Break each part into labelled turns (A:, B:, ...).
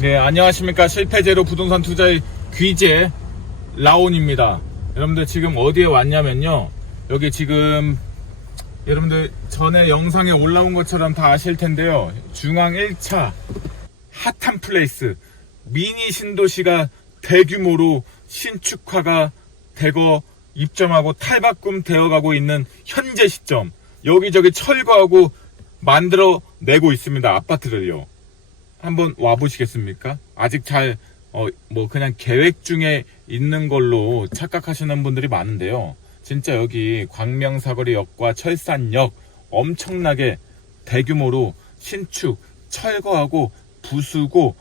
A: 네, 안녕하십니까. 실패제로 부동산 투자의 귀재 라온입니다. 여러분들 지금 어디에 왔냐면요. 여기 지금 여러분들 전에 영상에 올라온 것처럼 다 아실 텐데요. 중앙 1차 핫한 플레이스 미니 신도시가 대규모로 신축화가 되고 입점하고 탈바꿈 되어가고 있는 현재 시점 여기저기 철거하고 만들어 내고 있습니다. 아파트를요. 한번 와보시겠습니까? 아직 잘, 어, 뭐, 그냥 계획 중에 있는 걸로 착각하시는 분들이 많은데요. 진짜 여기 광명사거리역과 철산역 엄청나게 대규모로 신축, 철거하고 부수고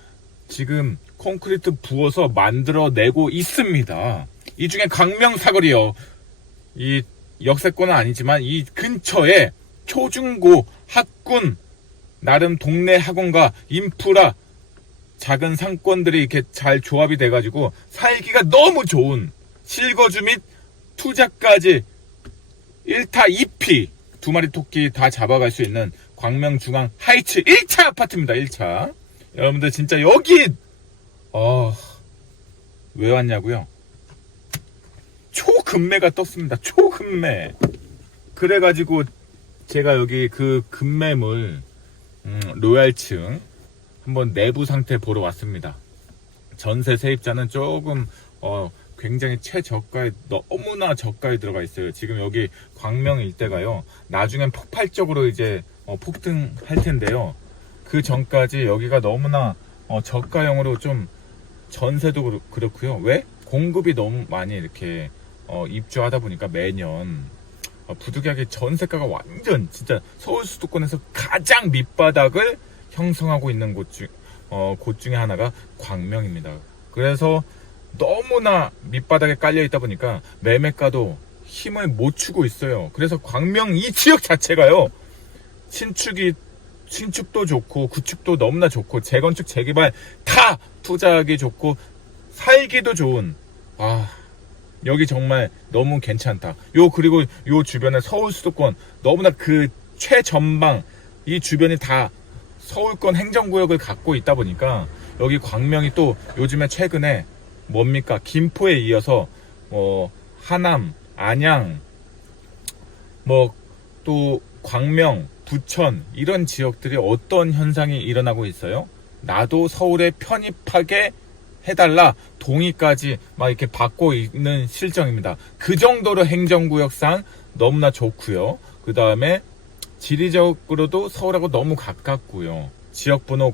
A: 지금 콘크리트 부어서 만들어내고 있습니다. 이 중에 광명사거리역, 이 역세권은 아니지만 이 근처에 초중고 학군 나름 동네 학원과 인프라 작은 상권들이 이렇게 잘 조합이 돼가지고 살기가 너무 좋은 실거주 및 투자까지 1타 2피 두 마리 토끼 다 잡아갈 수 있는 광명중앙 하이츠 1차 아파트입니다 1차. 여러분들 진짜 여기 어, 왜 왔냐고요? 초급매가 떴습니다 초급매. 그래가지고 제가 여기 그 급매물 음, 로얄층 한번 내부 상태 보러 왔습니다. 전세 세입자는 조금 어, 굉장히 최저가에 너무나 저가에 들어가 있어요. 지금 여기 광명 일대가요. 나중엔 폭발적으로 이제 어, 폭등할 텐데요. 그 전까지 여기가 너무나 어, 저가형으로 좀 전세도 그렇- 그렇고요. 왜? 공급이 너무 많이 이렇게 어, 입주하다 보니까 매년 어, 부득이하게 전 세가가 완전 진짜 서울 수도권에서 가장 밑바닥을 형성하고 있는 곳, 중, 어, 곳 중에 하나가 광명입니다. 그래서 너무나 밑바닥에 깔려 있다 보니까 매매가도 힘을 못 주고 있어요. 그래서 광명 이 지역 자체가요. 신축이 신축도 좋고 구축도 너무나 좋고 재건축 재개발 다 투자하기 좋고 살기도 좋은 아 여기 정말 너무 괜찮다. 요 그리고 요 주변에 서울 수도권 너무나 그 최전방 이 주변이 다 서울권 행정구역을 갖고 있다 보니까 여기 광명이 또 요즘에 최근에 뭡니까 김포에 이어서 뭐 하남, 안양, 뭐 또 광명, 부천 이런 지역들이 어떤 현상이 일어나고 있어요? 나도 서울에 편입하게 해달라 동의까지 막 이렇게 받고 있는 실정입니다. 그 정도로 행정구역상 너무나 좋고요. 그 다음에 지리적으로도 서울하고 너무 가깝고요. 지역번호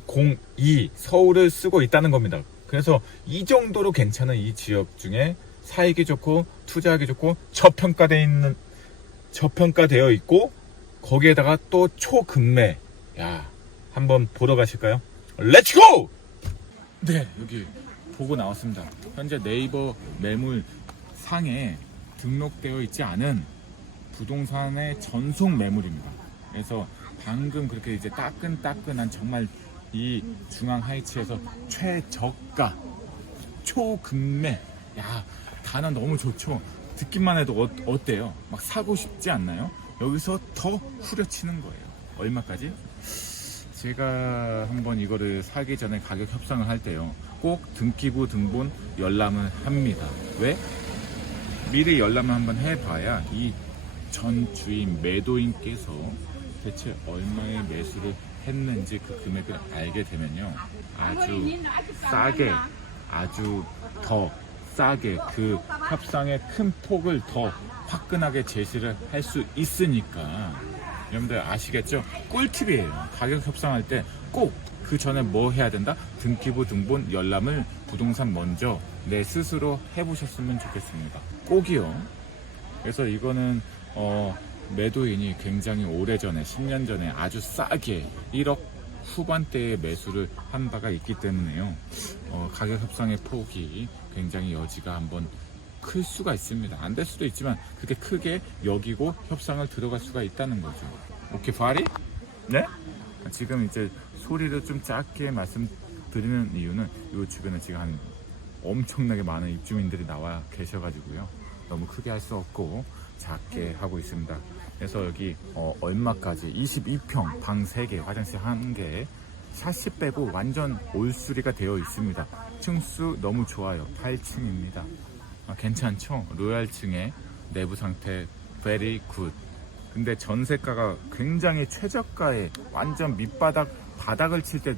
A: 02 서울을 쓰고 있다는 겁니다. 그래서 이 정도로 괜찮은 이 지역 중에 살기 좋고 투자하기 좋고 저평가되어 있는 저평가되어 있고 거기에다가 또 초급매 야 한번 보러 가실까요? 렛츠고! 네 여기 보고 나왔습니다. 현재 네이버 매물 상에 등록되어 있지 않은 부동산의 전속 매물입니다. 그래서 방금 그렇게 이제 따끈따끈한 정말 이 중앙 하이츠에서 최저가 초급매 야 단어 너무 좋죠. 듣기만 해도 어, 때요막 사고 싶지 않나요? 여기서 더 후려치는 거예요. 얼마까지? 제가 한번 이거를 사기 전에 가격 협상을 할 때요. 꼭 등기부 등본 열람을 합니다. 왜? 미리 열람을 한번 해봐야 이 전 주인 매도인께서 대체 얼마의 매수를 했는지 그 금액을 알게 되면요. 아주 싸게, 아주 더 싸게 그 협상의 큰 폭을 더 화끈하게 제시를 할 수 있으니까 여러분들 아시겠죠? 꿀팁이에요. 가격 협상할 때 꼭 그 전에 뭐 해야 된다? 등기부 등본 열람을 부동산 먼저 내 스스로 해보셨으면 좋겠습니다. 꼭이요. 그래서 이거는 어, 매도인이 굉장히 오래전에 10년 전에 아주 싸게 1억 후반대의 매수를 한 바가 있기 때문에요. 어, 가격 협상의 폭이 굉장히 여지가 한번 클 수가 있습니다. 안 될 수도 있지만 그렇게 크게 여기고 협상을 들어갈 수가 있다는 거죠. 오케이, 파리? 네? 지금 이제 소리를 좀 작게 말씀드리는 이유는 이 주변에 지금 한 엄청나게 많은 입주민들이 나와 계셔가지고요. 너무 크게 할 수 없고 작게 하고 있습니다. 그래서 여기 어, 얼마까지 22평 방 3개 화장실 1개 샤시 빼고 완전 올수리가 되어 있습니다. 층수 너무 좋아요. 8층입니다. 아, 괜찮죠? 로얄층의 내부 상태 very good. 근데 전세가가 굉장히 최저가에 완전 밑바닥 바닥을 칠 때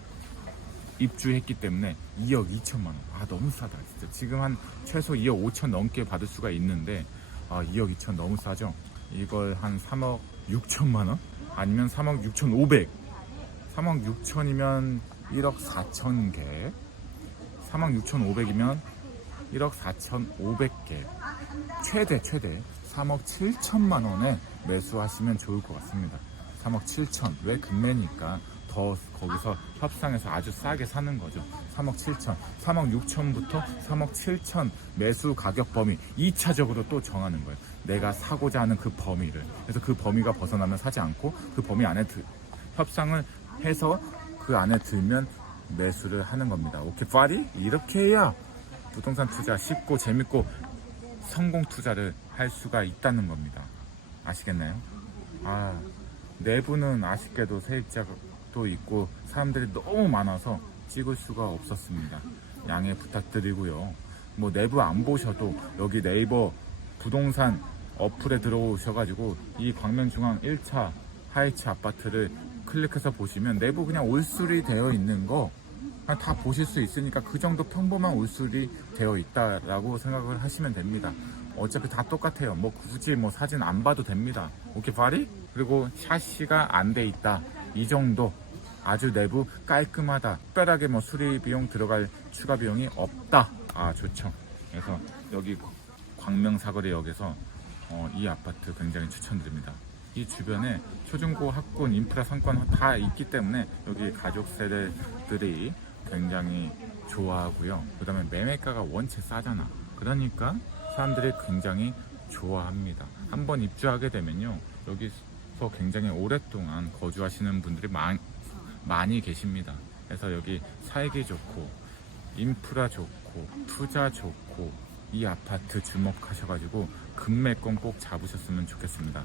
A: 입주했기 때문에 2억 2천만 원. 아 너무 싸다 진짜. 지금 한 최소 2억 5천 넘게 받을 수가 있는데 아 2억 2천 너무 싸죠. 이걸 한 3억 6천만 원? 아니면 3억 6천 5백. 3억 6천이면 1억 4천 개. 3억 6천 5백이면 1억 4천 5백개. 최대 최대 3억 7천만 원에 매수하시면 좋을 것 같습니다. 3억 7천 왜 금매니까 더 거기서 협상해서 아주 싸게 사는 거죠. 3억 7천, 3억 6천부터 3억 7천 매수 가격 범위 2차적으로 또 정하는 거예요. 내가 사고자 하는 그 범위를. 그래서 그 범위가 벗어나면 사지 않고 그 범위 안에 들, 협상을 해서 그 안에 들면 매수를 하는 겁니다. 오케이, 파리? 이렇게 해야 부동산 투자 쉽고 재밌고 성공 투자를 할 수가 있다는 겁니다. 아시겠나요? 아, 내부는 아쉽게도 세입자 도 있고 사람들이 너무 많아서 찍을 수가 없었습니다. 양해 부탁드리고요. 뭐 내부 안 보셔도 여기 네이버 부동산 어플에 들어오셔가지고 이 광명중앙 1차 하이츠 아파트를 클릭해서 보시면 내부 그냥 올수리 되어 있는 거 다 보실 수 있으니까 그 정도 평범한 올술이 되어 있다라고 생각을 하시면 됩니다. 어차피 다 똑같아요. 뭐 굳이 뭐 사진 안 봐도 됩니다. 오케이 파리? 그리고 샤시가 안 돼 있다. 이 정도 아주 내부 깔끔하다. 특별하게 뭐 수리 비용 들어갈 추가 비용이 없다. 아 좋죠. 그래서 여기 광명 사거리역에서 어, 이 아파트 굉장히 추천드립니다. 이 주변에 초중고 학군 인프라 상권 다 있기 때문에 여기 가족 세대들이 굉장히 좋아하고요. 그 다음에 매매가가 원체 싸잖아. 그러니까 사람들이 굉장히 좋아합니다. 한번 입주하게 되면요. 여기서 굉장히 오랫동안 거주하시는 분들이 많, 많이 계십니다. 그래서 여기 살기 좋고, 인프라 좋고, 투자 좋고, 이 아파트 주목하셔가지고 금매권 꼭 잡으셨으면 좋겠습니다.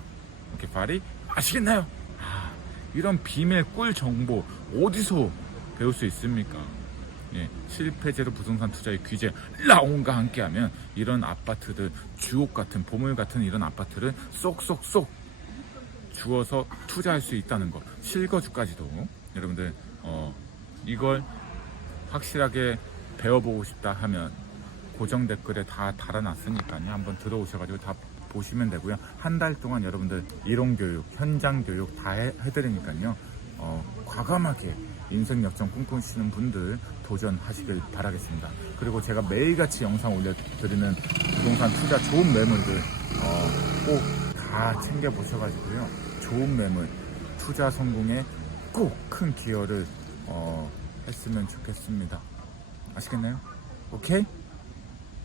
A: 이렇게 발이 아시겠나요? 아, 이런 비밀 꿀 정보 어디서 배울 수 있습니까? 예, 실패제로 부동산 투자의 규제 라온과 함께하면 이런 아파트들 주옥 같은 보물 같은 이런 아파트를 쏙쏙쏙 주어서 투자할 수 있다는 거 실거주까지도 여러분들 어, 이걸 확실하게 배워보고 싶다 하면 고정 댓글에 다 달아놨으니까요 한번 들어오셔가지고 다 보시면 되고요 한 달 동안 여러분들 이론 교육 현장 교육 다 해, 해드리니까요 어, 과감하게 인생 역전 꿈꾸시는 분들 도전하시길 바라겠습니다. 그리고 제가 매일같이 영상 올려드리는 부동산 투자 좋은 매물들 어, 꼭 다 챙겨보셔가지고요. 좋은 매물, 투자 성공에 꼭 큰 기여를 어, 했으면 좋겠습니다. 아시겠나요? 오케이?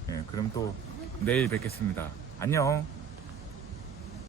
A: 예, 그럼 또 내일 뵙겠습니다. 안녕!